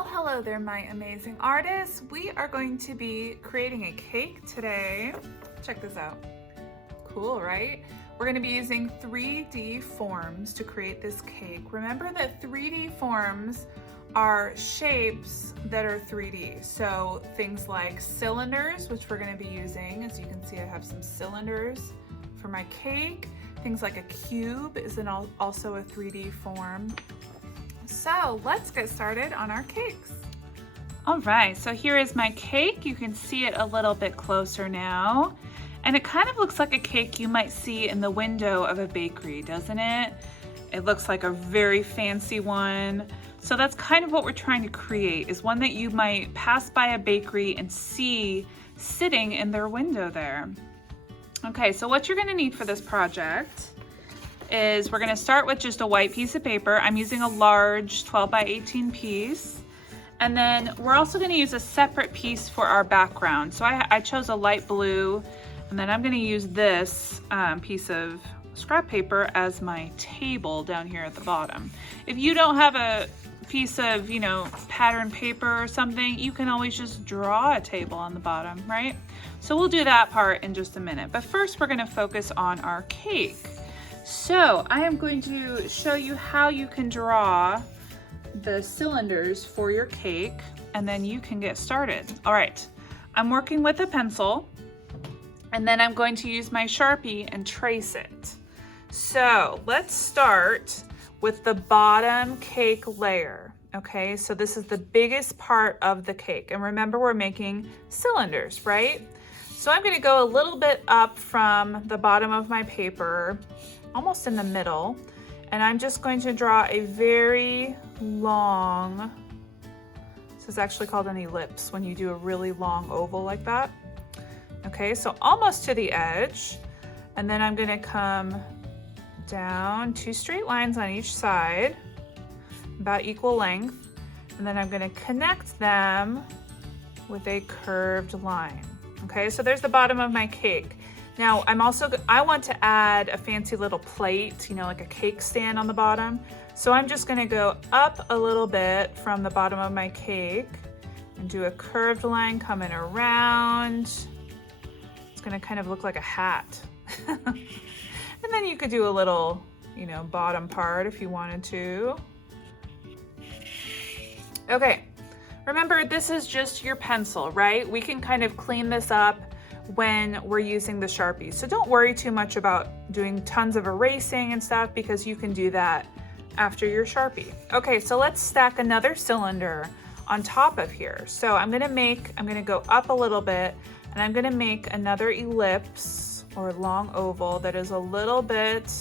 Well, hello there, my amazing artists. We are going to be creating a cake today. Check this out. Cool, right? We're going to be using 3D forms to create this cake. Remember that 3D forms are shapes that are 3D. So things like cylinders, which we're going to be using. As you can see, I have some cylinders for my cake. Things like a cube is also a 3D form. So let's get started on our cakes. All right, so here is my cake. You can see it a little bit closer now. And it kind of looks like a cake you might see in the window of a bakery, doesn't it? It looks like a very fancy one. So that's kind of what we're trying to create, is one that you might pass by a bakery and see sitting in their window there. Okay, so what you're gonna need for this project is we're gonna start with just a white piece of paper. I'm using a large 12 by 18 piece. And then we're also gonna use a separate piece for our background. So I chose a light blue, and then I'm gonna use this piece of scrap paper as my table down here at the bottom. If you don't have a piece of, pattern paper or something, you can always just draw a table on the bottom, right? So we'll do that part in just a minute. But first we're gonna focus on our cake. So I am going to show you how you can draw the cylinders for your cake, and then you can get started. All right, I'm working with a pencil, and then I'm going to use my Sharpie and trace it. So let's start with the bottom cake layer. Okay, so this is the biggest part of the cake. And remember, we're making cylinders, right? So I'm gonna go a little bit up from the bottom of my paper, almost in the middle, and I'm just going to draw a very long, this is actually called an ellipse when you do a really long oval like that. Okay, so almost to the edge, and then I'm gonna come down 2 straight lines on each side, about equal length, and then I'm gonna connect them with a curved line. Okay, so there's the bottom of my cake. Now I want to add a fancy little plate, like a cake stand on the bottom. So I'm just gonna go up a little bit from the bottom of my cake and do a curved line coming around. It's gonna kind of look like a hat. And then you could do a little, bottom part if you wanted to. Okay, remember this is just your pencil, right? We can kind of clean this up when we're using the Sharpie. So don't worry too much about doing tons of erasing and stuff, because you can do that after your Sharpie. Okay, so let's stack another cylinder on top of here. So I'm gonna go up a little bit, and I'm gonna make another ellipse or long oval that is a little bit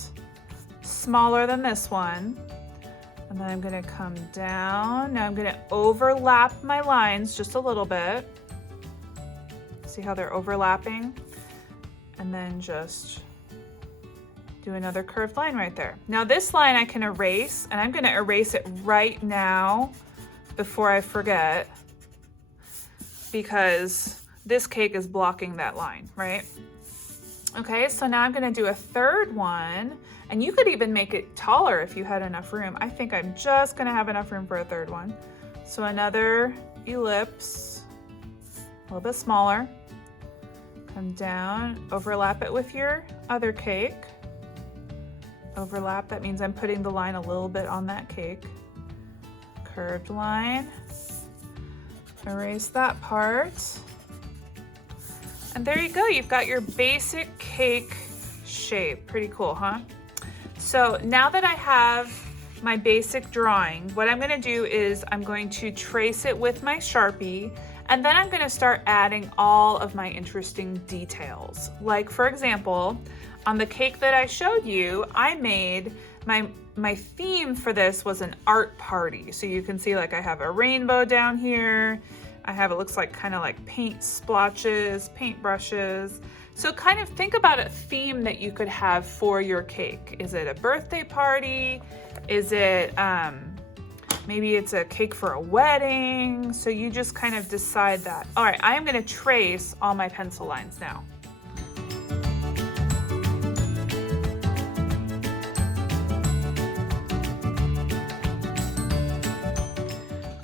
smaller than this one. And then I'm gonna come down. Now I'm gonna overlap my lines just a little bit. See how they're overlapping? And then just do another curved line right there. Now this line I can erase, and I'm gonna erase it right now before I forget, because this cake is blocking that line, right? Okay, so now I'm gonna do a third one, and you could even make it taller if you had enough room. I think I'm just gonna have enough room for a third one. So another ellipse, a little bit smaller. Come down, overlap it with your other cake. Overlap, that means I'm putting the line a little bit on that cake. Curved line. Erase that part. And there you go, you've got your basic cake shape. Pretty cool, huh? So now that I have my basic drawing, what I'm gonna do is I'm going to trace it with my Sharpie, and then I'm gonna start adding all of my interesting details. Like, for example, on the cake that I showed you, I made my theme for this was an art party. So you can see, like, I have a rainbow down here. It looks like kind of like paint splotches, paint brushes. So kind of think about a theme that you could have for your cake. Is it a birthday party? Is it, maybe it's a cake for a wedding? So you just kind of decide that. All right, I am gonna trace all my pencil lines now.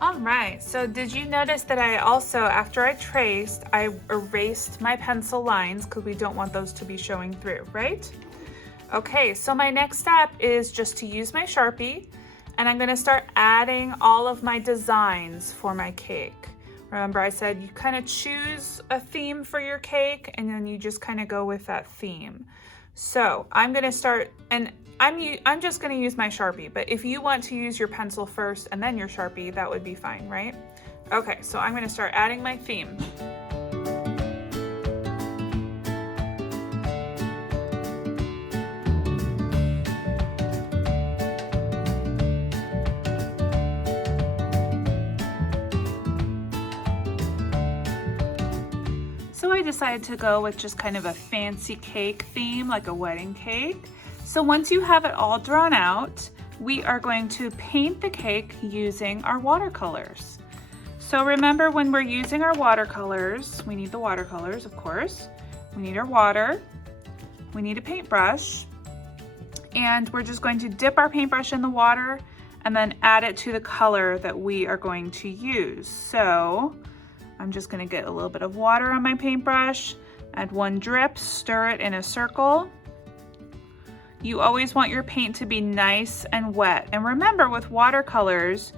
All right, so So did you notice that I also, after I traced, I erased my pencil lines because we don't want those to be showing through, right? Okay, so my next step is just to use my Sharpie, and I'm gonna start adding all of my designs for my cake. Remember I said you kind of choose a theme for your cake and then you just kind of go with that theme. So I'm gonna start, and I'm just gonna use my Sharpie, but if you want to use your pencil first and then your Sharpie, that would be fine, right? Okay, so I'm gonna start adding my theme. So I decided to go with just kind of a fancy cake theme, like a wedding cake. So once you have it all drawn out, we are going to paint the cake using our watercolors. So remember, when we're using our watercolors, we need the watercolors, of course. We need our water, we need a paintbrush, and we're just going to dip our paintbrush in the water and then add it to the color that we are going to use. So I'm just gonna get a little bit of water on my paintbrush, add one drip, stir it in a circle. You always want your paint to be nice and wet. And remember, with watercolors,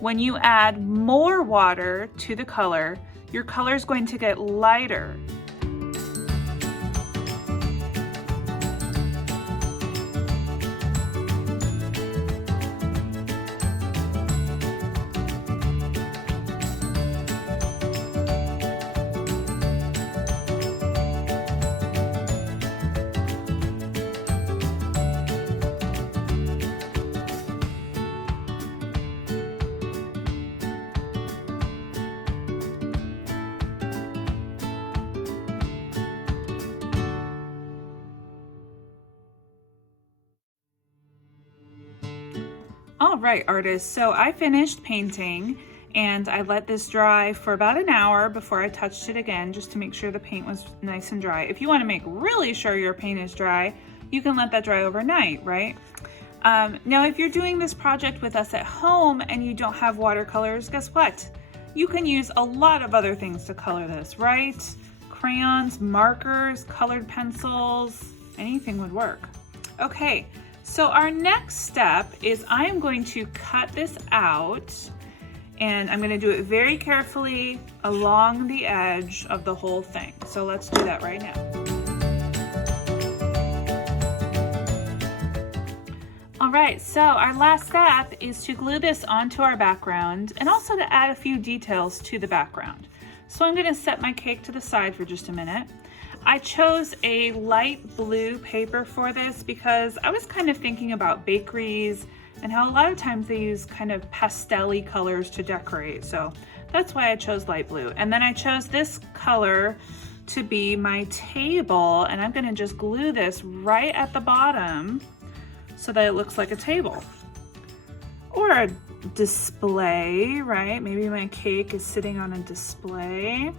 when you add more water to the color, your color is going to get lighter. All right, artists, so I finished painting and I let this dry for about an hour before I touched it again, just to make sure the paint was nice and dry. If you want to make really sure your paint is dry, you can let that dry overnight, right? Now, if you're doing this project with us at home and you don't have watercolors, guess what? You can use a lot of other things to color this, right? Crayons, markers, colored pencils, anything would work. Okay. So our next step is I'm going to cut this out, and I'm going to do it very carefully along the edge of the whole thing. So let's do that right now. All right, so our last step is to glue this onto our background and also to add a few details to the background. So I'm going to set my cake to the side for just a minute. I chose a light blue paper for this because I was kind of thinking about bakeries and how a lot of times they use kind of pastel-y colors to decorate. So that's why I chose light blue. And then I chose this color to be my table, and I'm gonna just glue this right at the bottom so that it looks like a table. Or a display, right? Maybe my cake is sitting on a display.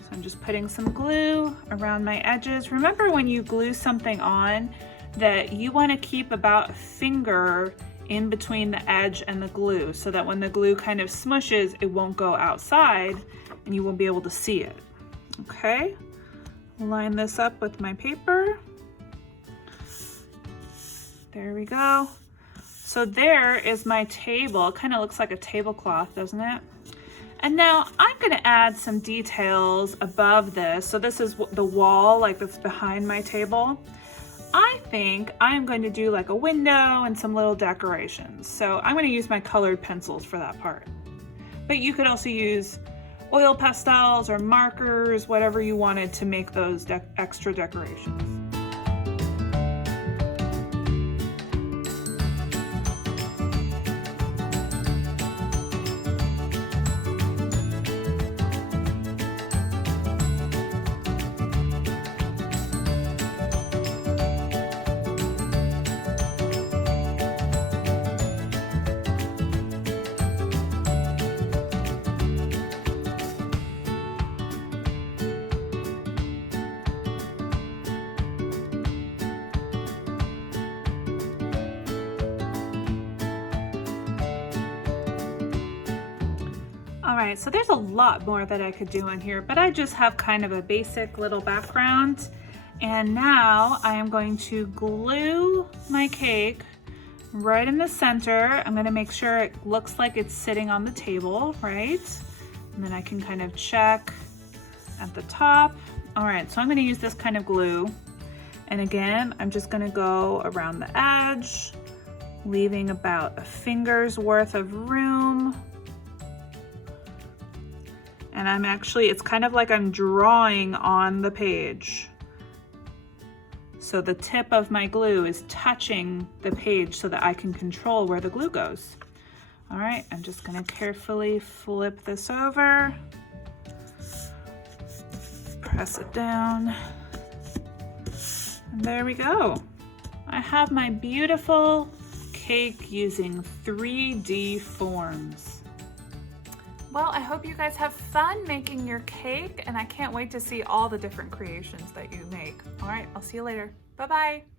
So I'm just putting some glue around my edges. Remember, when you glue something on, that you want to keep about a finger in between the edge and the glue so that when the glue kind of smushes, it won't go outside and you won't be able to see it. Okay, line this up with my paper. There we go. So there is my table. It kind of looks like a tablecloth, doesn't it? And now I'm gonna add some details above this. So this is the wall, like that's behind my table. I think I'm going to do like a window and some little decorations. So I'm gonna use my colored pencils for that part. But you could also use oil pastels or markers, whatever you wanted to make those extra decorations. right, so there's a lot more that I could do on here, but I just have kind of a basic little background. And now I am going to glue my cake right in the center. I'm gonna make sure it looks like it's sitting on the table, right? And then I can kind of check at the top. All right, so I'm gonna use this kind of glue. And again, I'm just gonna go around the edge, leaving about a finger's worth of room. And it's kind of like I'm drawing on the page. So the tip of my glue is touching the page so that I can control where the glue goes. All right, I'm just gonna carefully flip this over, press it down, and there we go. I have my beautiful cake using 3D forms. Well, I hope you guys have fun making your cake, and I can't wait to see all the different creations that you make. All right, I'll see you later. Bye-bye.